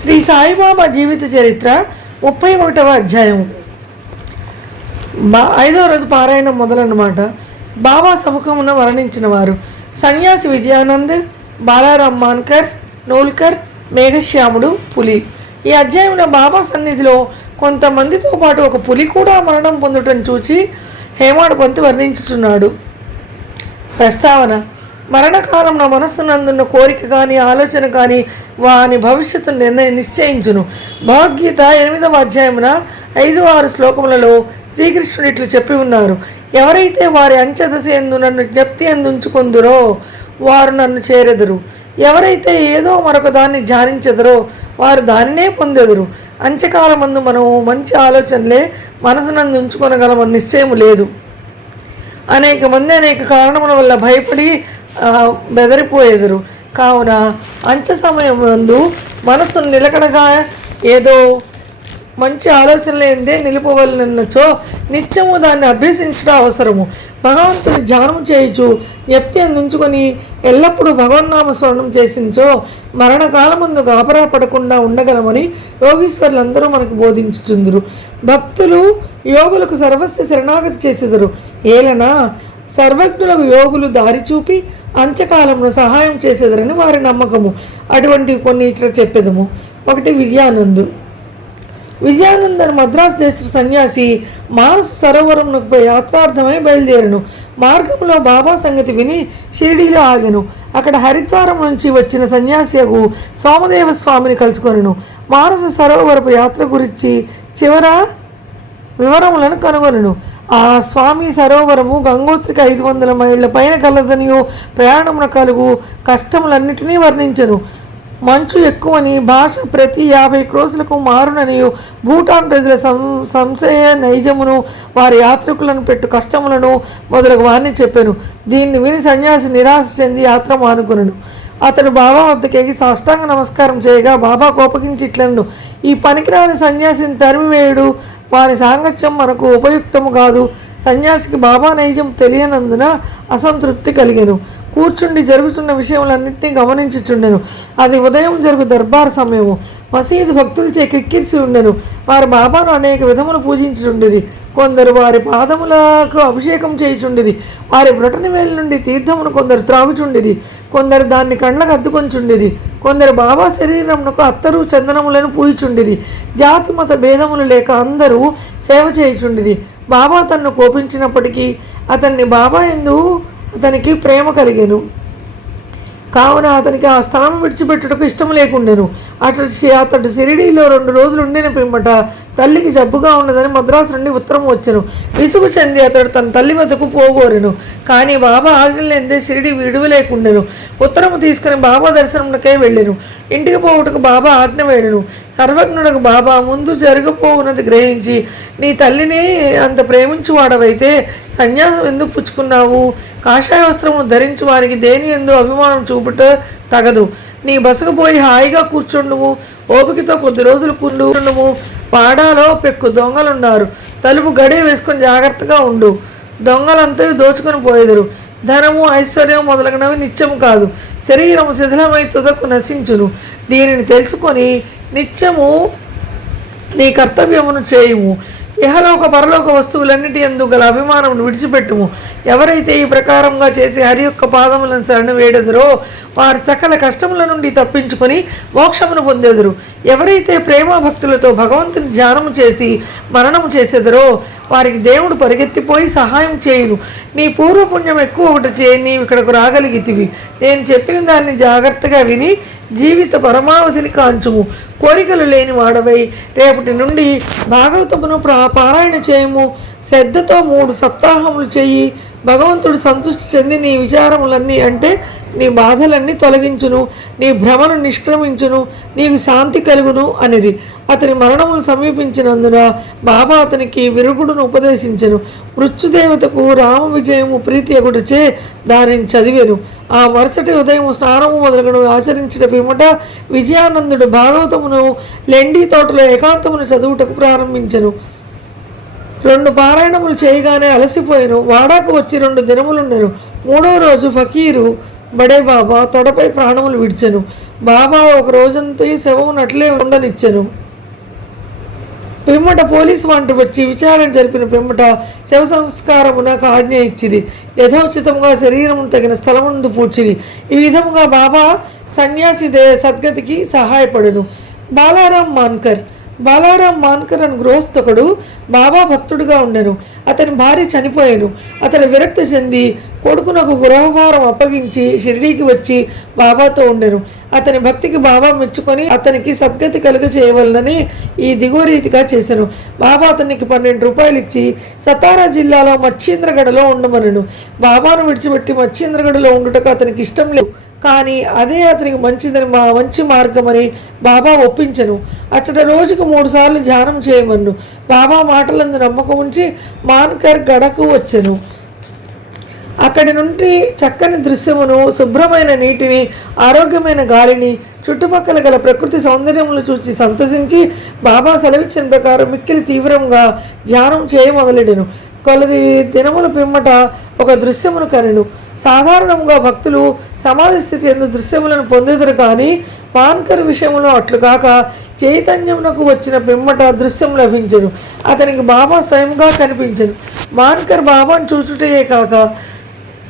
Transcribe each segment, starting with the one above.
శ్రీ సాయిబాబా జీవిత చరిత్ర ముప్పై ఒకటవ అధ్యాయం. బా ఐదవ రోజు పారాయణం మొదలన్నమాట. బాబా సముఖమున మరణించిన వారు సన్యాసి విజయానంద్ బాలారాం మాన్కర్ నూల్కర్ మేఘశ్యాముడు పులి. ఈ అధ్యాయంలో బాబా సన్నిధిలో కొంతమందితో పాటు ఒక పులి కూడా మరణం పొందటం చూచి హేమాడు పంతు వర్ణించుచున్నాడు. ప్రస్తావన మరణకాలం నా మనస్సునందున్న కోరిక కానీ ఆలోచన కానీ వాని భవిష్యత్తు నిర్ణయం నిశ్చయించును. భగవద్గీత ఎనిమిదవ అధ్యాయమున ఐదు ఆరు శ్లోకములలో శ్రీకృష్ణుడు ఇట్లు చెప్పి ఉన్నారు. ఎవరైతే వారి అంచదశ ఎందు నన్ను జప్తి ఎందుంచుకొందురో వారు నన్ను చేరెదరు. ఎవరైతే ఏదో మరొక దాన్ని ధ్యానించెదరో వారు దానినే పొందెదరు. అంచకాలమందు మనము మంచి ఆలోచనలే మనసునందు ఉంచుకొనగలమని నిశ్చయము లేదు. అనేక మంది అనేక కారణముల వల్ల భయపడి బెదరిపోయేదరు. కావున అంచె సమయం నందు మనస్సును నిలకడగా ఏదో మంచి ఆలోచన లేనిదే నిలుపవలనచో నిత్యము దాన్ని అభ్యసించడం అవసరము. భగవంతుని ధ్యానం చేయుచు వ్యక్తి అందించుకొని ఎల్లప్పుడూ భగవన్నామ స్మరణం చేసించో మరణకాలముందు గాబరా పడకుండా ఉండగలమని యోగీశ్వరులందరూ మనకు బోధించుచుందరు. భక్తులు యోగులకు సర్వస్వ శరణాగతి చేసేదరు. ఏలనా? సర్వజ్ఞులకు యోగులు దారి చూపి అంత్యకాలంలో సహాయం చేసేదరని వారి నమ్మకము. అటువంటి కొన్ని ఇట్లా చెప్పేదము. ఒకటి విజయానందు. విజయానందన్ మద్రాసు దేశపు సన్యాసి మానస సరోవరమునకు యాత్రార్థమై బయలుదేరను. మార్గంలో బాబా సంగతి విని షిరిడీలో ఆగెను. అక్కడ హరిద్వారం నుంచి వచ్చిన సన్యాసియకు సోమదేవ స్వామిని కలుసుకొనెను. మానస సరోవరపు యాత్ర గురించి చివర వివరములను కనుగొనను. ఆ స్వామి సరోవరము గంగోత్రికి ఐదు వందల మైళ్ళ పైన కలదనియు. ప్రయాణమున కలుగు. కష్టములన్నిటినీ వర్ణించను. మంచు ఎక్కువని భాష ప్రతి యాభై క్రోసులకు మారుననియు. భూటాన్ ప్రజల సం సంశయ నైజమును వారి యాత్రికులను పెట్టు కష్టములను మొదలగు వారిని చెప్పాను. దీన్ని విని సన్యాసి నిరాశ చెంది యాత్ర మానుకునను. అతడు బాబా వద్దకేకి సాష్టాంగ నమస్కారం చేయగా బాబా కోపగించి ఇట్లను ఈ పనికిరాని సన్యాసిని తరిమివేయుడు. వారి సాంగత్యం మనకు ఉపయుక్తము కాదు. సన్యాసికి బాబా నైజం తెలియనందున అసంతృప్తి కలిగెను. కూర్చుండి జరుగుతున్న విషయములన్నింటినీ గమనించుచుండెను. అది ఉదయం జరుగు దర్బార్ సమయము. మసీదు భక్తులచే కిక్కిరిసి ఉండెను. వారు బాబాను అనేక విధములు పూజించుచుండిరి. కొందరు వారి పాదములకు అభిషేకం చేయుచుండిరి. వారి బ్రటని వేలు నుండి తీర్థమును కొందరు త్రాగుచుండిరి. కొందరు దాన్ని కండ్లకు అద్దుకొంచుండిరి కొందరు బాబా శరీరమునకు అత్తరు చందనములను పూయిచుండిరి జాతి మత భేదములు లేక అందరూ సేవ చేయుచుండిరి. బాబా తన్ను కోపించినప్పటికీ అతన్ని బాబా ఎందు అతనికి ప్రేమ కలిగాను. కావున అతనికి ఆ స్థలం విడిచిపెట్టుటకు ఇష్టం లేకుండెను. అటు అతడు సిరిడీలో రెండు రోజులు ఉండిన పిమ్మట తల్లికి జబ్బుగా ఉన్నదని మద్రాసు నుండి ఉత్తరం వచ్చెను. విసుగు చెంది అతడు తన తల్లి వద్దకు పోగోరెను. కానీ బాబా ఆజ్ఞలేందే సిరిడి విడువ లేకుండెను ఉత్తరము తీసుకుని బాబా దర్శనమునకై వెళ్ళెను. ఇంటికి పోవుటకు బాబా ఆజ్ఞ వేడెను. సర్వజ్ఞుడకు బాబా ముందు జరగపోవున్నది గ్రహించి నీ తల్లిని అంత ప్రేమించువాడవైతే సన్యాసం ఎందుకు పుచ్చుకున్నావు? కాషాయ వస్త్రము ధరించి వారికి దేని ఎందు అభిమానం చూపుట తగదు. నీ బసకు పోయి హాయిగా కూర్చుండుము. ఓపికతో కొద్ది రోజులు కుండుము పాడాలో పెక్కు దొంగలున్నారు. తలుపు గడియ వేసుకొని జాగ్రత్తగా ఉండు. దొంగలంతా దోచుకొని పోయేదరు. ధనము ఐశ్వర్యం మొదలగునవి నిత్యము కాదు. శరీరం శిథిలమై తుదకు నశించును. దీనిని తెలుసుకొని నిత్యము నీ కర్తవ్యమును చేయుము. ఇహలోక పరలోక వస్తువులన్నిటి ఎందు గల అభిమానమును విడిచిపెట్టుము. ఎవరైతే ఈ ప్రకారంగా చేసి హరి యొక్క పాదములను శరణ వేడెదరో వారు సకల కష్టముల నుండి తప్పించుకొని మోక్షమును పొందెదరు. ఎవరైతే ప్రేమ భక్తులతో భగవంతుని ధ్యానము చేసి మరణము చేసేదరో వారికి దేవుడు పరిగెత్తిపోయి సహాయం చేయును. నీ పూర్వపుణ్యం ఎక్కువ ఒకటి చేయి నీవు ఇక్కడకు రాగలిగితివి. నేను చెప్పిన దాన్ని జాగ్రత్తగా విని జీవిత పరమావధిని కాంచుము. కోరికలు లేని వాడవై రేపటి నుండి భాగవతమును ప్రా పారాయణ చేయము. శ్రద్ధతో మూడు సప్తాహములు చెయ్యి భగవంతుడు సంతృష్టి చెంది నీ విచారములన్నీ అంటే నీ బాధలన్నీ తొలగించును. నీ భ్రమను నిష్క్రమించును. నీకు శాంతి కలుగును అనిది అతని మరణమును సమీపించినందున బాబా అతనికి విరుగుడును ఉపదేశించెను. మృత్యుదేవతకు రామ విజయము ప్రీతి ఎగుటచే దానిని చదివేను. ఆ మరుసటి ఉదయం స్నానము మొదలగును. ఆచరించిన పిమ్మట విజయానందుడు భాగవతమును లెండి తోటలో ఏకాంతమును చదువుటకు ప్రారంభించెను. రెండు పారాయణములు చేయగానే అలసిపోయాను. వాడాకు వచ్చి రెండు దినములుండెను. మూడో రోజు ఫకీరు బడే బాబా తొడపై ప్రాణములు విడిచెను. బాబా ఒక రోజంతా శవమునట్లే ఉండనిచ్చెను. పిమ్మట పోలీసు వంట వచ్చి విచారణ జరిపిన పిమ్మట శవ సంస్కారమునకు ఆజ్ఞ ఇచ్చిరి. యథోచితముగా శరీరము తగిన స్థలముందు పూడ్చిరి. ఈ విధముగా బాబా సన్యాసి దే సద్గతికి సహాయపడును. బాలారాం మాన్కర్ బాలారాం మాన్కర్ అని గృహస్థకుడు బాబా భక్తుడుగా ఉండెను. అతని భార్య చనిపోయాను. అతను విరక్తి చెంది కొడుకునకు గృహభారం అప్పగించి షిరిడీకి వచ్చి బాబాతో ఉండెను. అతని భక్తికి బాబా మెచ్చుకొని అతనికి సద్గతి కలుగ చేయవలనని ఈ దిగువ రీతిగా చేశాను బాబా అతనికి పన్నెండు రూపాయలు ఇచ్చి సతారా జిల్లాలో మచ్చేంద్రగడలో ఉండమనను. బాబాను విడిచిపెట్టి మచ్చేంద్రగడలో ఉండుటకు అతనికి ఇష్టం లేదు. కానీ అదే అతనికి మంచిదని మా మంచి మార్గమని బాబా ఒప్పించను. అతడు రోజుకు మూడు సార్లు ధ్యానం చేయమన్ను. బాబా మాటలందు నమ్మకం ఉంచి మాన్కర్ గడకు వచ్చెను. అక్కడి నుండి చక్కని దృశ్యమును శుభ్రమైన నీటిని ఆరోగ్యమైన గాలిని చుట్టుపక్కల గల ప్రకృతి సౌందర్యములు చూచి సంతసించి బాబా సెలవిచ్చిన ప్రకారం మిక్కిలి తీవ్రంగా ధ్యానం చేయమొదలెడెను కొలది దినముల పిమ్మట ఒక దృశ్యమును కనెను. సాధారణంగా భక్తులు సమాధి స్థితి ఎందు దృశ్యములను పొందుదురు కానీ మాన్కర్ విషయంలో అట్లు కాక చైతన్యమునకు వచ్చిన పిమ్మట దృశ్యం లభించను. అతనికి బాబా స్వయంగా కనిపించను. మాన్కర్ బాబాను చూచుటయే కాక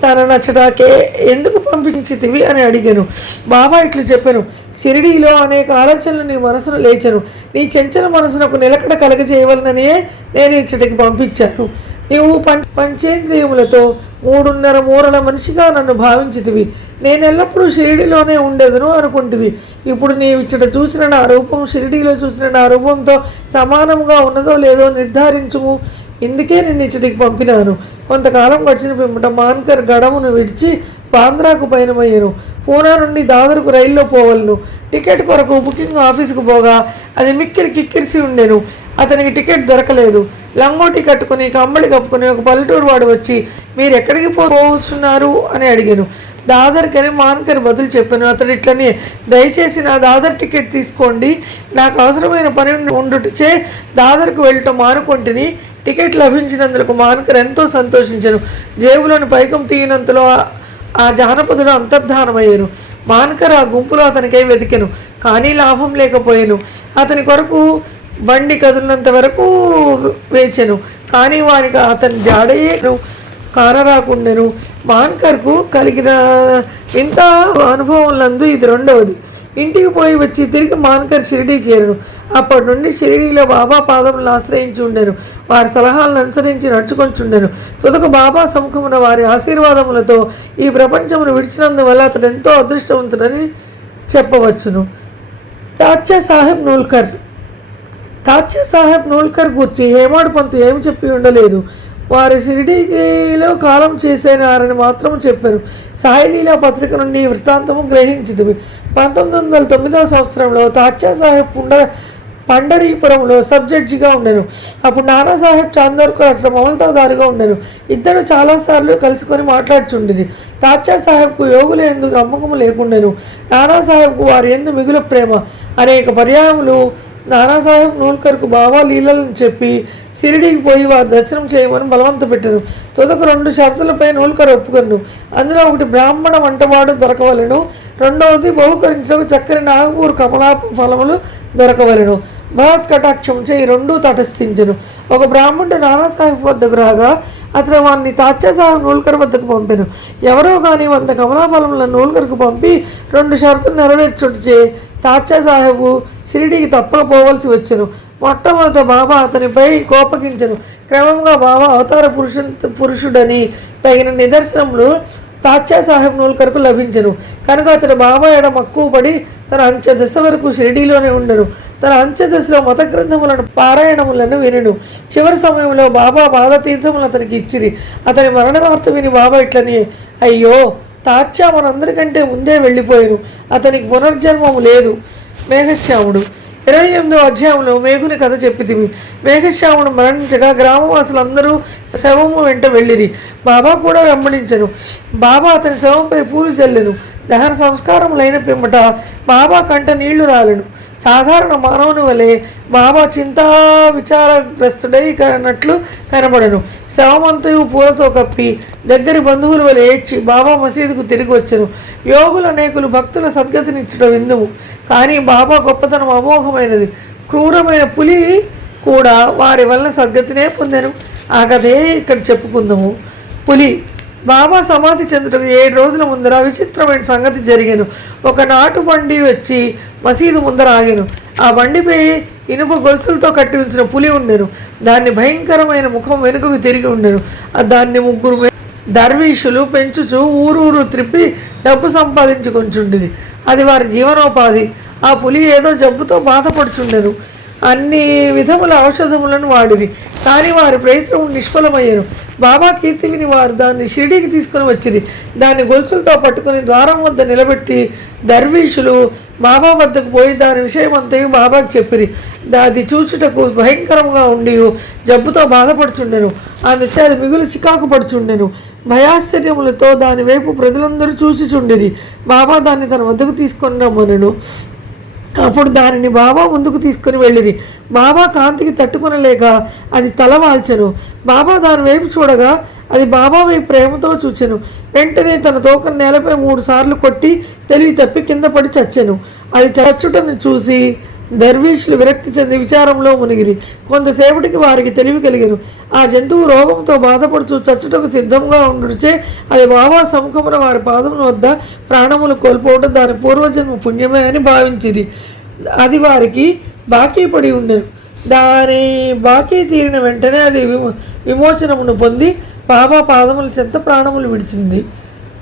తన నచ్చటాకే ఎందుకు పంపించితివి అని అడిగాను. బాబా ఇట్లు చెప్పాను సిరిడీలో అనేక ఆలోచనలు నీ మనసును లేచను. నీ చెంచల మనసునకు నిలకడ కలగజేయవలననే నేను ఇచ్చటికి పంపించాను. నీవు పం పంచేంద్రియములతో మూడున్నర మూరల మనిషిగా నన్ను భావించితివి. నేను ఎల్లప్పుడూ షిరిడిలోనే ఉండేదను అనుకుంటివి. ఇప్పుడు నీవు ఇచ్చట చూసిన నా రూపం షిరిడీలో చూసిన నా రూపంతో సమానంగా ఉన్నదో లేదో నిర్ధారించుము. ఇందుకే నేను ఇచ్చటికి పంపినాను. కొంతకాలం గడిచిన పిమ్మట మాన్కర్ గడమును విడిచి బాంద్రాకు పయనమయ్యాను. పూనా నుండి దాదర్కు రైల్లో పోవలను. టికెట్ కొరకు బుకింగ్ ఆఫీసుకు పోగా అది మిక్కిరి కిక్కిరిసి ఉండెను. అతనికి టికెట్ దొరకలేదు. లంగోటి కట్టుకుని కమ్మడి కప్పుకొని ఒక పల్లెటూరు వాడు వచ్చి మీరు ఎక్కడికి పోతున్నారు అని అడిగాను. దాదర్కని మాన్కర్ బదులు చెప్పాను. అతడు ఇట్లనే దయచేసి నా దాదర్ టికెట్ తీసుకోండి. నాకు అవసరమైన పని ఉండుటచే దాదర్కు వెళ్ళటం మానుకుంటుని. టికెట్ లభించినందుకు మాన్కర్ ఎంతో సంతోషించాను. జేబులోని పైకం తీయనంతలో ఆ- జానపదుడు అంతర్ధానమయ్యాను. మాన్కర్ ఆ గుంపులో అతనికై వెతికెను కానీ లాభం లేకపోయాను. అతని కొరకు బండి కదిలినంత వరకు వేచెను కానీ వానికి అతని జాడయ్యేను కానరాకుండెను. మాన్కర్కు కలిగిన ఇంత అనుభవంలందు ఇది రెండవది. ఇంటికి పోయి వచ్చి తిరిగి మాన్కర్ షిరిడీ చేరను. అప్పటి నుండి షిరిడీలో బాబా పాదములను ఆశ్రయించి ఉండెను. వారి సలహాలను అనుసరించి నడుచుకొంచుండెను. తుదకు బాబా సముఖమున వారి ఆశీర్వాదములతో ఈ ప్రపంచమును విడిచినందువల్ల అతడు ఎంతో అదృష్టవంతుడని చెప్పవచ్చును. తాత్యా సాహెబ్ నూల్కర్. తాత్యా సాహెబ్ నూల్కర్ గూర్చి హేమాడు పంతు ఏమి చెప్పి ఉండలేదు? వారి షిరిడీలో కాలం చేసేనారని మాత్రం చెప్పారు. సాయిలీల పత్రిక నుండి వృత్తాంతము గ్రహించింది పంతొమ్మిది వందల తొమ్మిదవ సంవత్సరంలో తాత్యా సాహెబ్ పుండ పండరీపురంలో సబ్ జడ్జిగా ఉండెను. అప్పుడు నానాసాహెబ్ చాందోర్కర్ అసలు మమల్తాదారుగా ఉండెను. ఇద్దరు చాలాసార్లు కలుసుకొని మాట్లాడుచుండిరి. తాత్యా సాహెబ్కు యోగుల ఎందు నమ్మకము లేకుండాను. నానాసాహెబ్కు వారి ఎందు మిగులు ప్రేమ. అనేక పర్యాయములు నానాసాహెబ్ నూల్కర్కు బాబా లీలలను చెప్పి షిరిడీకి పోయి వారు దర్శనం చేయమని బలవంత పెట్టారు. తుదకు రెండు షరతులపై నూల్కర్ ఒప్పుకొను అందులో ఒకటి బ్రాహ్మణ వంటవాడు దొరకవలెను. రెండవది బహుకరించడానికి చక్కని నాగపూర్ కమలాప ఫలములు దొరకవలెను. భరత్ కటాక్షంచే ఈ రెండూ తటస్థించను. ఒక బ్రాహ్మణుడు నానాసాహెబ్ వద్దకు రాగా అతను వారిని తాత్యాసాహెబ్ నూల్కర్ వద్దకు పంపాను. ఎవరో కానీ వంద కమలాఫలంలో నూల్కర్కు పంపి రెండు షరతులు నెరవేర్చుటచే తాత్యా షిరిడికి షిరిడీకి తప్పక పోవలసి వచ్చెను. మొట్టమొదట బాబా అతనిపై కోపగించను. క్రమంగా బాబా అవతార పురుషు పురుషుడని తగిన నిదర్శనములు తాత్యా సాహెబ్ నూల్కర్కు లభించను. కనుక అతడు బాబాయడ మక్కువపడి మక్కువ పడి తన అంచె దశ వరకు షిరిడీలోనే ఉండను. తన అంచె దశలో మత గ్రంథములను పారాయణములను వినను. చివరి సమయంలో బాబా పాదతీర్థములు అతనికి ఇచ్చిరి. అతని మరణ వార్త విని బాబా ఇట్లని అయ్యో తాత్యా మనందరికంటే ముందే వెళ్ళిపోయాను. అతనికి పునర్జన్మము లేదు. మేఘశ్యాముడు ఇరవై ఎనిమిదో అధ్యాయంలో మేఘుని కథ చెప్పితివి మేఘశ్యాముడు మరణించగా గ్రామవాసులందరూ శవము వెంట వెళ్ళిరి. బాబా కూడా వెంబడించను బాబా అతని శవంపై పూలు చల్లెను దహన సంస్కారములైన పిమ్మట బాబా కంట నీళ్ళు రాలను. సాధారణ మానవుని వలె బాబా చింతా విచారగ్రస్తుడై కన్నట్లు కనబడను. శవమంతయు పూలతో కప్పి దగ్గరి బంధువుల వలె ఏడ్చి బాబా మసీదుకు తిరిగి వచ్చను. యోగులు అనేకులు భక్తుల సద్గతినిచ్చుట విందుము. కానీ బాబా గొప్పతనం అమోఘమైనది. క్రూరమైన పులి కూడా వారి వల్ల సద్గతినే పొందాను. ఆ కథే ఇక్కడ చెప్పుకుందాము. పులి బాబా సమాధి చెందుటకు ఏడు రోజుల ముందర విచిత్రమైన సంగతి జరిగాను. ఒక నాటు బండి వచ్చి మసీదు ముందర ఆగాను. ఆ బండిపై ఇనుప గొలుసులతో కట్టి ఉంచిన పులి ఉండెను. దాన్ని భయంకరమైన ముఖం వెనుకకు తిరిగి ఉండెను. దాన్ని ముగ్గురు దర్వీషులు పెంచుచు ఊరూరు త్రిప్పి డబ్బు సంపాదించుకొంచుండిరి. అది వారి జీవనోపాధి. ఆ పులి ఏదో జబ్బుతో బాధపడుచుండెను. అన్ని విధముల ఔషధములను వాడిరి కానీ వారి ప్రయత్నం నిష్ఫలమయ్యారు బాబా కీర్తి విని వారు దాన్ని షిరిడీకి తీసుకుని వచ్చిరి. దాన్ని గొలుసులతో పట్టుకుని ద్వారం వద్ద నిలబెట్టి దర్వీషులు బాబా వద్దకు పోయి దాని విషయం అంతయు బాబాకి చెప్పిరి. అది చూచుటకు భయంకరంగా ఉండి జబ్బుతో బాధపడుచుండెను. అందుచే అది మిగులు చికాకు పడుచుండెను. భయాశ్చర్యములతో దాని వైపు ప్రజలందరూ చూచిచుండిరి. బాబా దాన్ని తన వద్దకు తీసుకొని రమ్మనను. అప్పుడు దానిని బాబా ముందుకు తీసుకుని వెళ్ళింది బాబా కాంతికి తట్టుకునలేక అది తలవాల్చెను బాబా దాని వైపు చూడగా అది బాబా వైపు ప్రేమతో చూచెను. వెంటనే తన తోకను నేలపై మూడు సార్లు కొట్టి తెలివి తప్పి కింద పడి చచ్చెను. అది చచ్చుటను చూసి దర్వీషులు విరక్తి చెంది విచారంలో మునిగిరి. కొంతసేపటికి వారికి తెలివి కలిగారు ఆ జంతువు రోగంతో బాధపడుచు చచ్చుటకు సిద్ధంగా ఉండుచే అది బాబా సముఖమున వారి పాదముల వద్ద ప్రాణములు కోల్పోవడం దాని పూర్వజన్మ పుణ్యమే అని భావించిరి. అది వారికి బాకీ పడి ఉండెను. దాని బాకీ తీరిన వెంటనే అది విమో విమోచనమును పొంది బాబా పాదముల చెంత ప్రాణములు విడిచింది.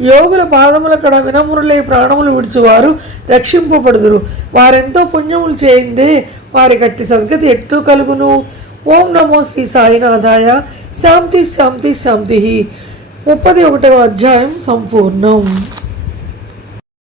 యోగుల పాదముల కడ వినమ్రులై ప్రాణములు విడిచివారు రక్షింపబడుదురు. వారెంతో పుణ్యములు చేయిందే వారి కట్టి సద్గతి ఎట్టు కలుగును? ఓం నమో శ్రీ సాయినాథాయ. శాంతి శాంతి శాంతి ముప్పది ఒకటవ అధ్యాయం సంపూర్ణం.